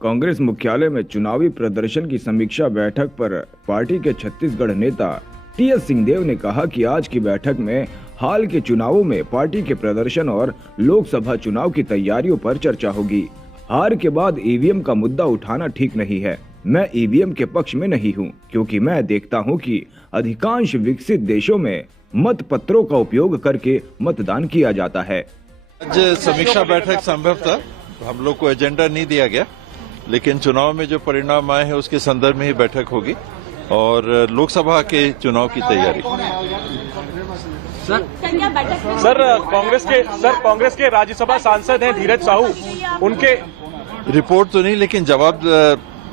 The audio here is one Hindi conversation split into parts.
कांग्रेस मुख्यालय में चुनावी प्रदर्शन की समीक्षा बैठक पर पार्टी के छत्तीसगढ़ नेता टीएस सिंहदेव ने कहा कि आज की बैठक में हाल के चुनावों में पार्टी के प्रदर्शन और लोकसभा चुनाव की तैयारियों पर चर्चा होगी। हार के बाद ईवीएम का मुद्दा उठाना ठीक नहीं है। मैं ईवीएम के पक्ष में नहीं हूं, क्योंकि मैं देखता हूं कि अधिकांश विकसित देशों में मत पत्रों का उपयोग करके मतदान किया जाता है। आज समीक्षा बैठक संभवतः हम लोग को एजेंडा नहीं दिया गया, लेकिन चुनाव में जो परिणाम आए हैं उसके संदर्भ में ही बैठक होगी और लोकसभा के चुनाव की तैयारी। सर कांग्रेस के राज्यसभा सांसद हैं धीरज साहू, उनके रिपोर्ट तो नहीं, लेकिन जवाब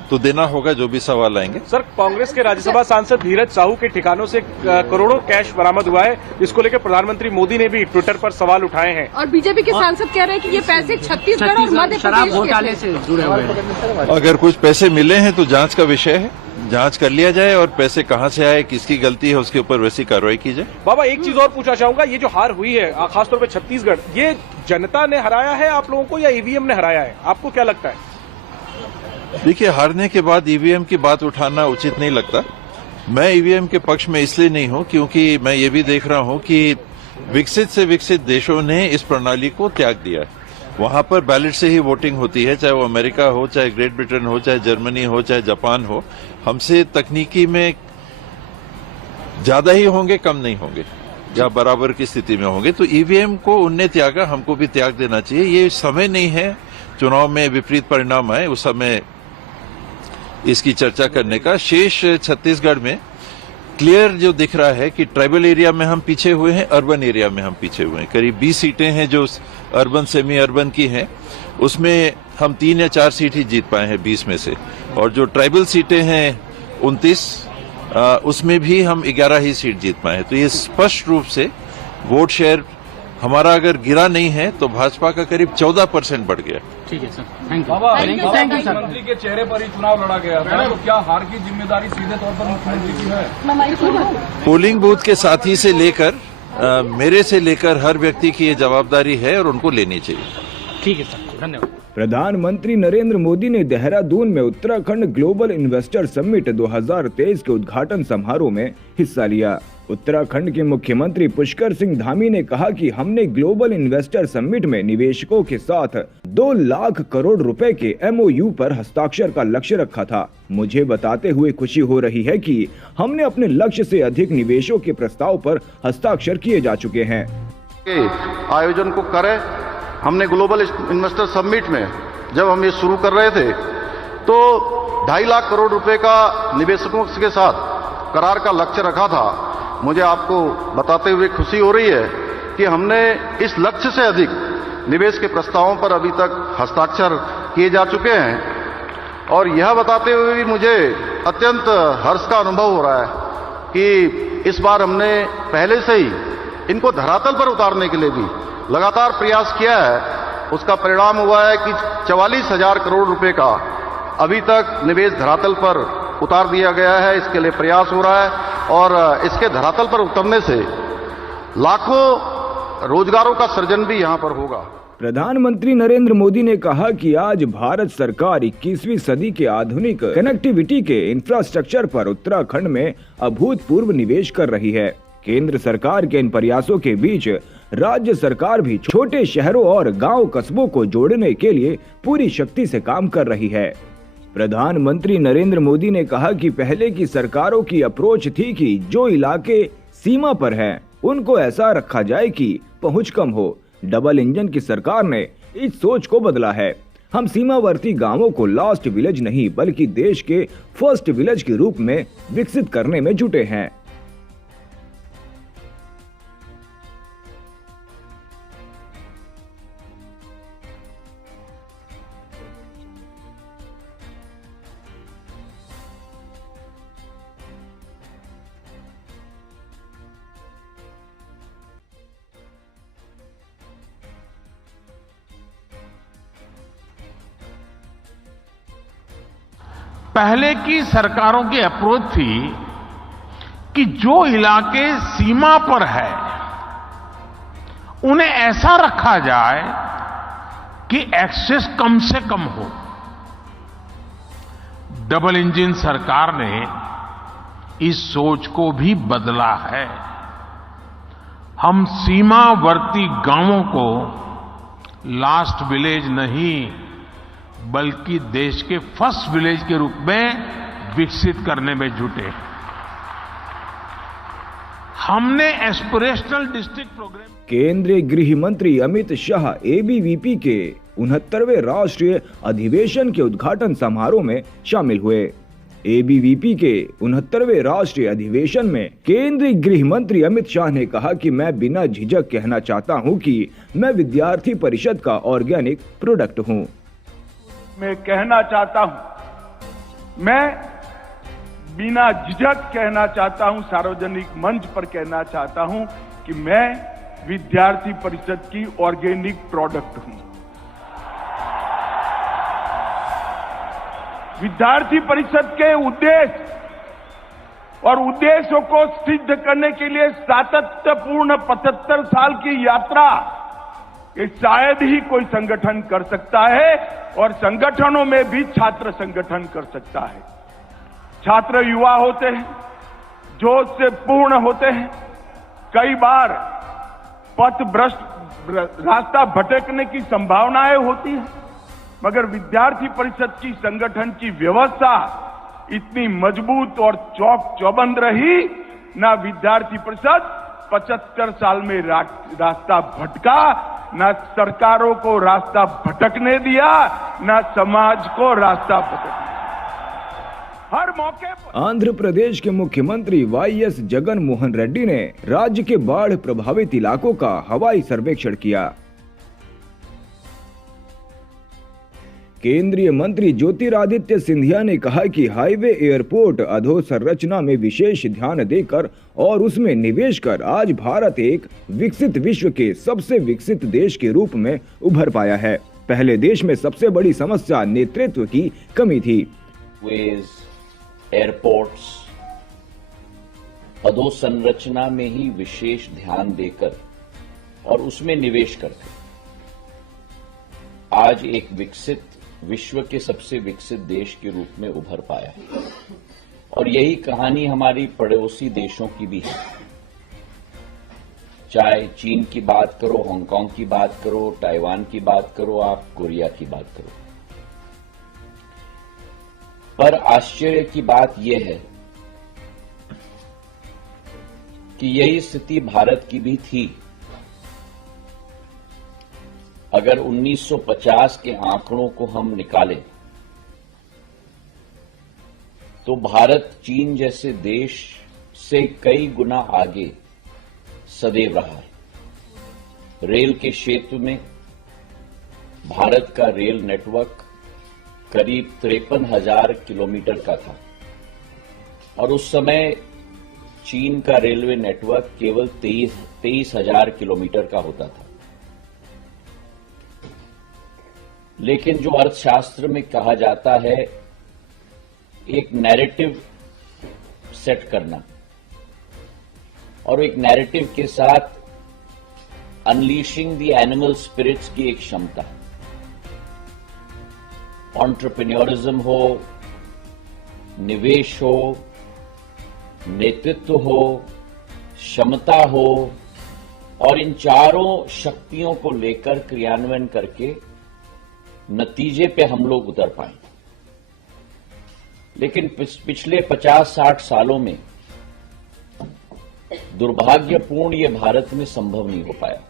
तो देना होगा जो भी सवाल आएंगे। सर कांग्रेस के राज्यसभा सांसद धीरज साहू के ठिकानों से करोड़ों कैश बरामद हुआ है, इसको लेकर प्रधानमंत्री मोदी ने भी ट्विटर पर सवाल उठाए हैं। और बीजेपी के सांसद कह रहे हैं कि ये पैसे छत्तीसगढ़ और मध्य शराब घोटाले से जुड़े हुए हैं। अगर कुछ पैसे मिले हैं तो जांच का विषय है, जांच कर लिया जाए और पैसे कहां से आए, किसकी गलती है, उसके ऊपर वैसी कार्रवाई की जाए। बाबा एक चीज और पूछना चाहूंगा, ये जो हार हुई है खासतौर पर छत्तीसगढ़, ये जनता ने हराया है आप लोगों को या ईवीएम ने हराया है? आपको क्या लगता है? देखिए, हारने के बाद ईवीएम की बात उठाना उचित नहीं लगता। मैं ईवीएम के पक्ष में इसलिए नहीं हूं क्योंकि मैं ये भी देख रहा हूं कि विकसित से विकसित देशों ने इस प्रणाली को त्याग दिया है। वहां पर बैलेट से ही वोटिंग होती है, चाहे वो अमेरिका हो, चाहे ग्रेट ब्रिटेन हो, चाहे जर्मनी हो, चाहे जापान हो। हमसे तकनीकी में ज्यादा ही होंगे, कम नहीं होंगे या बराबर की स्थिति में होंगे। तो ईवीएम को उनने त्यागा, हमको भी त्याग देना चाहिए। ये समय नहीं है चुनाव में विपरीत परिणाम आए उस समय इसकी चर्चा करने का। शेष छत्तीसगढ़ में क्लियर जो दिख रहा है कि ट्राइबल एरिया में हम पीछे हुए हैं, अर्बन एरिया में हम पीछे हुए हैं। करीब 20 सीटें हैं जो अर्बन सेमी अर्बन की हैं, उसमें हम 3 या 4 सीट ही जीत पाए हैं 20 में से। और जो ट्राइबल सीटें हैं 29, उसमें भी हम 11 ही सीट जीत पाए हैं। तो ये स्पष्ट रूप से वोट शेयर हमारा अगर गिरा नहीं है तो भाजपा का करीब 14% बढ़ गया। ठीक है sir, thank you. Thank you sir. मुख्यमंत्री के चेहरे पर ही चुनाव लड़ा गया था, तो क्या हार की जिम्मेदारी सीधे तौर पर मुख्यमंत्री की है? पोलिंग बूथ के साथी से लेकर मेरे से लेकर हर व्यक्ति की ये जवाबदारी है और उनको लेनी चाहिए। ठीक है सर, धन्यवाद। प्रधानमंत्री नरेंद्र मोदी ने देहरादून में उत्तराखंड ग्लोबल इन्वेस्टर समिट 2023 के उद्घाटन समारोह में हिस्सा लिया। उत्तराखंड के मुख्यमंत्री पुष्कर सिंह धामी ने कहा कि हमने ग्लोबल इन्वेस्टर समिट में निवेशकों के साथ 2 लाख करोड़ रुपए के MOU पर हस्ताक्षर का लक्ष्य रखा था। मुझे बताते हुए खुशी हो रही है कि हमने अपने लक्ष्य से अधिक निवेशों के प्रस्ताव पर हस्ताक्षर किए जा चुके हैं। आयोजन को करें। हमने ग्लोबल इन्वेस्टर समिट में जब हम ये शुरू कर रहे थे तो 2.5 लाख करोड़ रुपए का निवेशकों के साथ करार का लक्ष्य रखा था। मुझे आपको बताते हुए खुशी हो रही है कि हमने इस लक्ष्य से अधिक निवेश के प्रस्तावों पर अभी तक हस्ताक्षर किए जा चुके हैं। और यह बताते हुए भी मुझे अत्यंत हर्ष का अनुभव हो रहा है कि इस बार हमने पहले से ही इनको धरातल पर उतारने के लिए भी लगातार प्रयास किया है। उसका परिणाम हुआ है कि 44,000 करोड़ रुपए का अभी तक निवेश धरातल पर उतार दिया गया है। इसके लिए प्रयास हो रहा है और इसके धरातल पर उतरने से लाखों रोजगारों का सृजन भी यहां पर होगा। प्रधानमंत्री नरेंद्र मोदी ने कहा कि आज भारत सरकार 21वीं सदी के आधुनिक कनेक्टिविटी के इंफ्रास्ट्रक्चर पर उत्तराखंड में अभूतपूर्व निवेश कर रही है। केंद्र सरकार के इन प्रयासों के बीच राज्य सरकार भी छोटे शहरों और गांव कस्बों को जोड़ने के लिए पूरी शक्ति से काम कर रही है। प्रधानमंत्री नरेंद्र मोदी ने कहा कि पहले की सरकारों की अप्रोच थी कि जो इलाके सीमा पर हैं, उनको ऐसा रखा जाए कि पहुंच कम हो। डबल इंजन की सरकार ने इस सोच को बदला है। हम सीमावर्ती गांवों को लास्ट विलेज नहीं बल्कि देश के फर्स्ट विलेज के रूप में विकसित करने में जुटे हैं। पहले की सरकारों की अप्रोच थी कि जो इलाके सीमा पर है उन्हें ऐसा रखा जाए कि एक्सेस कम से कम हो। डबल इंजन सरकार ने इस सोच को भी बदला है। हम सीमावर्ती गांवों को लास्ट विलेज नहीं बल्कि देश के फर्स्ट विलेज के रूप में विकसित करने में जुटे हैं। हमने एस्पिरेशनल डिस्ट्रिक्ट प्रोग्राम। केंद्रीय गृह मंत्री अमित शाह एबीवीपी के 69वें राष्ट्रीय अधिवेशन के उद्घाटन समारोह में शामिल हुए। एबीवीपी के 69वें राष्ट्रीय अधिवेशन में केंद्रीय गृह मंत्री अमित शाह ने कहा कि मैं बिना झिझक कहना चाहता हूं कि मैं विद्यार्थी परिषद का ऑर्गेनिक प्रोडक्ट हूं। मैं कहना चाहता हूं, मैं बिना झिझक कहना चाहता हूं, सार्वजनिक मंच पर कहना चाहता हूं कि मैं विद्यार्थी परिषद की ऑर्गेनिक प्रोडक्ट हूं। विद्यार्थी परिषद के उद्देश्य और उद्देश्यों को सिद्ध करने के लिए सातत्यपूर्ण 75 साल की यात्रा ये शायद ही कोई संगठन कर सकता है, और संगठनों में भी छात्र संगठन कर सकता है। छात्र युवा होते हैं, जोश से पूर्ण होते हैं, कई बार पथ भ्रष्ट रास्ता भटकने की संभावनाएं होती है, मगर विद्यार्थी परिषद की संगठन की व्यवस्था इतनी मजबूत और चौक चौबंद रही, ना विद्यार्थी परिषद 75 साल में रास्ता भटका, ना सरकारों को रास्ता भटकने दिया, ना समाज को रास्ता भटकने। हर मौके पर आंध्र प्रदेश के मुख्यमंत्री वाईएस जगन मोहन रेड्डी ने राज्य के बाढ़ प्रभावित इलाकों का हवाई सर्वेक्षण किया। केंद्रीय मंत्री ज्योतिरादित्य सिंधिया ने कहा कि हाईवे एयरपोर्ट अधोसंरचना में विशेष ध्यान देकर और उसमें निवेश कर आज भारत एक विकसित विश्व के सबसे विकसित देश के रूप में उभर पाया है। पहले देश में सबसे बड़ी समस्या नेतृत्व की कमी थी। एयरपोर्ट्स अधोसंरचना में ही विशेष ध्यान देकर और उसमें निवेश करके आज एक विकसित विश्व के सबसे विकसित देश के रूप में उभर पाया है। और यही कहानी हमारी पड़ोसी देशों की भी है। चाहे चीन की बात करो, हांगकांग की बात करो, ताइवान की बात करो, आप कोरिया की बात करो। पर आश्चर्य की बात यह है कि यही स्थिति भारत की भी थी। अगर 1950 के आंकड़ों को हम निकालें तो भारत चीन जैसे देश से कई गुना आगे सदैव रहा है। रेल के क्षेत्र में भारत का रेल नेटवर्क करीब 53,000 किलोमीटर का था और उस समय चीन का रेलवे नेटवर्क केवल 23,000 किलोमीटर का होता था। लेकिन जो अर्थशास्त्र में कहा जाता है एक नैरेटिव सेट करना और एक नैरेटिव के साथ अनलीशिंग द एनिमल स्पिरिट्स की एक क्षमता, एंटरप्रेन्योरिज्म हो, निवेश हो, नेतृत्व हो, क्षमता हो, और इन चारों शक्तियों को लेकर क्रियान्वयन करके नतीजे पे हम लोग उतर पाए। लेकिन पिछले 50-60 सालों में दुर्भाग्यपूर्ण ये भारत में संभव नहीं हो पाया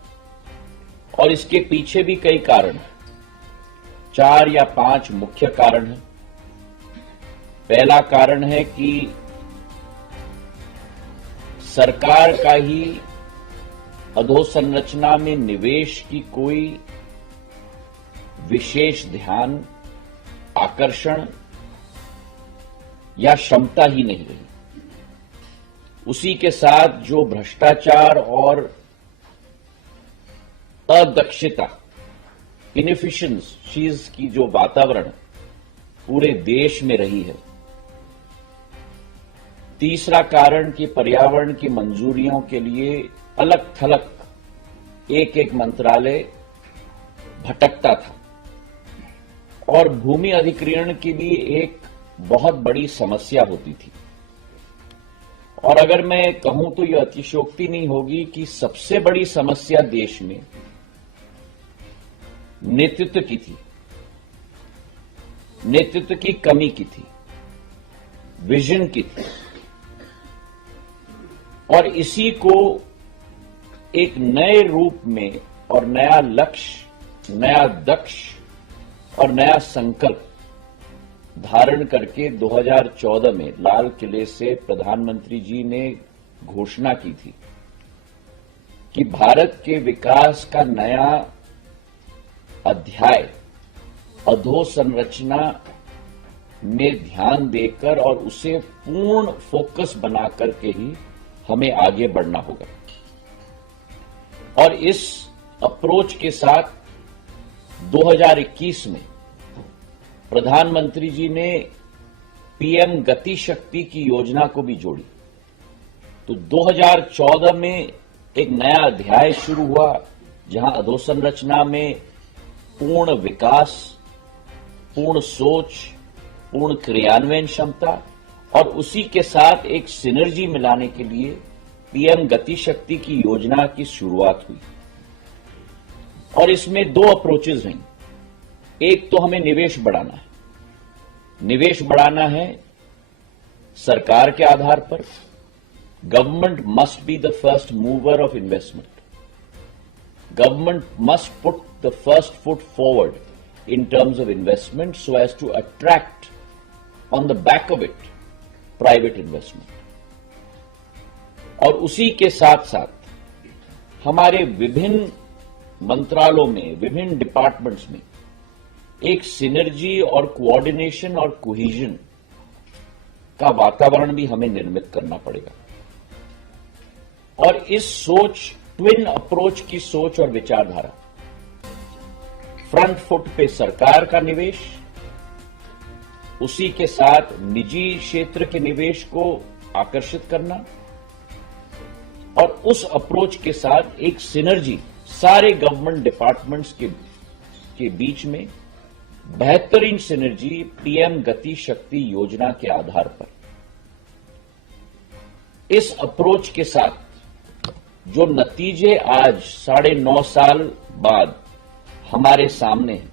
और इसके पीछे भी कई कारण हैं। 4 या 5 मुख्य कारण हैं। पहला कारण है कि सरकार का ही अधोसंरचना में निवेश की कोई विशेष ध्यान, आकर्षण या क्षमता ही नहीं रही। उसी के साथ जो भ्रष्टाचार और अदक्षता, इनएफिशिएंसीज की जो वातावरण पूरे देश में रही है। तीसरा कारण कि पर्यावरण की मंजूरियों के लिए अलग थलग एक मंत्रालय भटकता था और भूमि अधिग्रहण की भी एक बहुत बड़ी समस्या होती थी। और अगर मैं कहूं तो यह अतिशयोक्ति नहीं होगी कि सबसे बड़ी समस्या देश में नेतृत्व की थी, नेतृत्व की कमी की थी, विजन की थी। और इसी को एक नए रूप में और नया लक्ष्य, नया दक्ष और नया संकल्प धारण करके 2014 में लाल किले से प्रधानमंत्री जी ने घोषणा की थी कि भारत के विकास का नया अध्याय अधोसंरचना में ध्यान देकर और उसे पूर्ण फोकस बना करके ही हमें आगे बढ़ना होगा। और इस अप्रोच के साथ 2021 में प्रधानमंत्री जी ने पीएम गति शक्ति की योजना को भी जोड़ी। तो 2014 में एक नया अध्याय शुरू हुआ जहां अधोसंरचना में पूर्ण विकास, पूर्ण सोच, पूर्ण क्रियान्वयन क्षमता और उसी के साथ एक सिनर्जी मिलाने के लिए पीएम गति शक्ति की योजना की शुरुआत हुई। और इसमें दो अप्रोचेज हैं। एक तो हमें निवेश बढ़ाना है। निवेश बढ़ाना है सरकार के आधार पर। Government must be the first mover of investment. Government must put the first foot forward in terms of investment so as to attract on the back of it private investment. और उसी के साथ साथ हमारे विभिन्न मंत्रालयों में, विभिन्न डिपार्टमेंट्स में एक सिनर्जी और कोऑर्डिनेशन और कोहेजन का वातावरण भी हमें निर्मित करना पड़ेगा। और इस सोच, ट्विन अप्रोच की सोच और विचारधारा, फ्रंट फुट पे सरकार का निवेश, उसी के साथ निजी क्षेत्र के निवेश को आकर्षित करना और उस अप्रोच के साथ एक सिनर्जी सारे गवर्नमेंट डिपार्टमेंट्स के बीच में बेहतरीन सिनर्जी पीएम गति शक्ति योजना के आधार पर। इस अप्रोच के साथ जो नतीजे आज 9.5 साल बाद हमारे सामने हैं,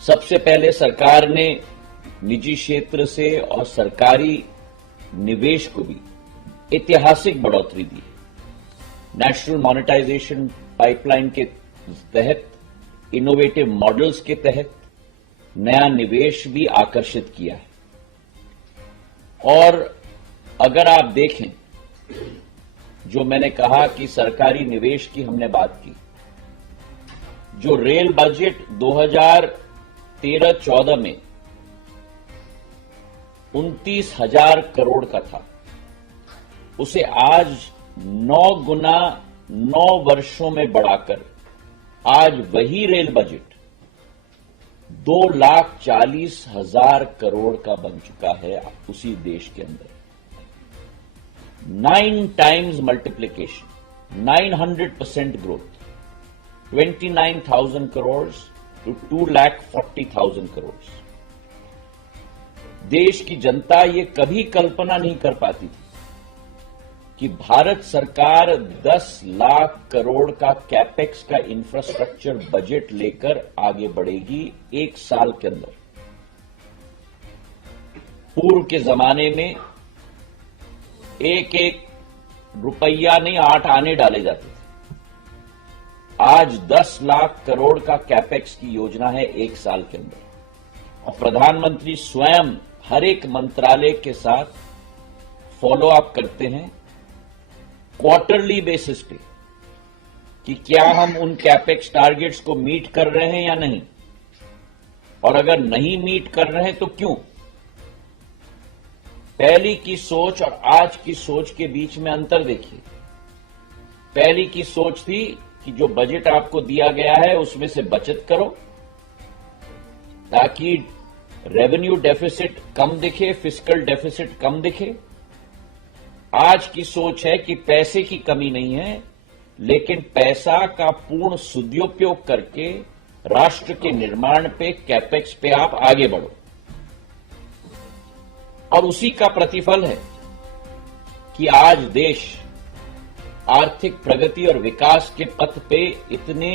सबसे पहले सरकार ने निजी क्षेत्र से और सरकारी निवेश को भी ऐतिहासिक बढ़ोतरी दी। नेशनल मॉनेटाइजेशन पाइपलाइन के तहत, इनोवेटिव मॉडल्स के तहत नया निवेश भी आकर्षित किया है। और अगर आप देखें, जो मैंने कहा कि सरकारी निवेश की हमने बात की, जो रेल बजट 2013-14 में 29,000 करोड़ का था, उसे आज 9 गुना 9 वर्षों में बढ़ाकर आज वही रेल बजट 2,40,000 करोड़ का बन चुका है उसी देश के अंदर। 9 times multiplication, 900% growth, 29,000 crore to 2,40,000 crore. देश की जनता ये कभी कल्पना नहीं कर पाती थी कि भारत सरकार 10 लाख करोड़ का कैपेक्स का इंफ्रास्ट्रक्चर बजट लेकर आगे बढ़ेगी 1 साल के अंदर। पूर्व के जमाने में एक रुपया नहीं 8 आने डाले जाते थे। आज 10 लाख करोड़ का कैपेक्स की योजना है 1 साल के अंदर। और प्रधानमंत्री स्वयं हर एक मंत्रालय के साथ फॉलो अप करते हैं क्वार्टरली बेसिस पे कि क्या हम उन कैपेक्स टारगेट्स को मीट कर रहे हैं या नहीं, और अगर नहीं मीट कर रहे हैं तो क्यों। पहली की सोच और आज की सोच के बीच में अंतर देखिए। पहली की सोच थी कि जो बजट आपको दिया गया है उसमें से बचत करो ताकि रेवेन्यू डेफिसिट कम दिखे, फिस्कल डेफिसिट कम दिखे। आज की सोच है कि पैसे की कमी नहीं है, लेकिन पैसा का पूर्ण सदुपयोग करके राष्ट्र के निर्माण पे, कैपेक्स पे आप आगे बढ़ो। और उसी का प्रतिफल है कि आज देश आर्थिक प्रगति और विकास के पथ पे इतने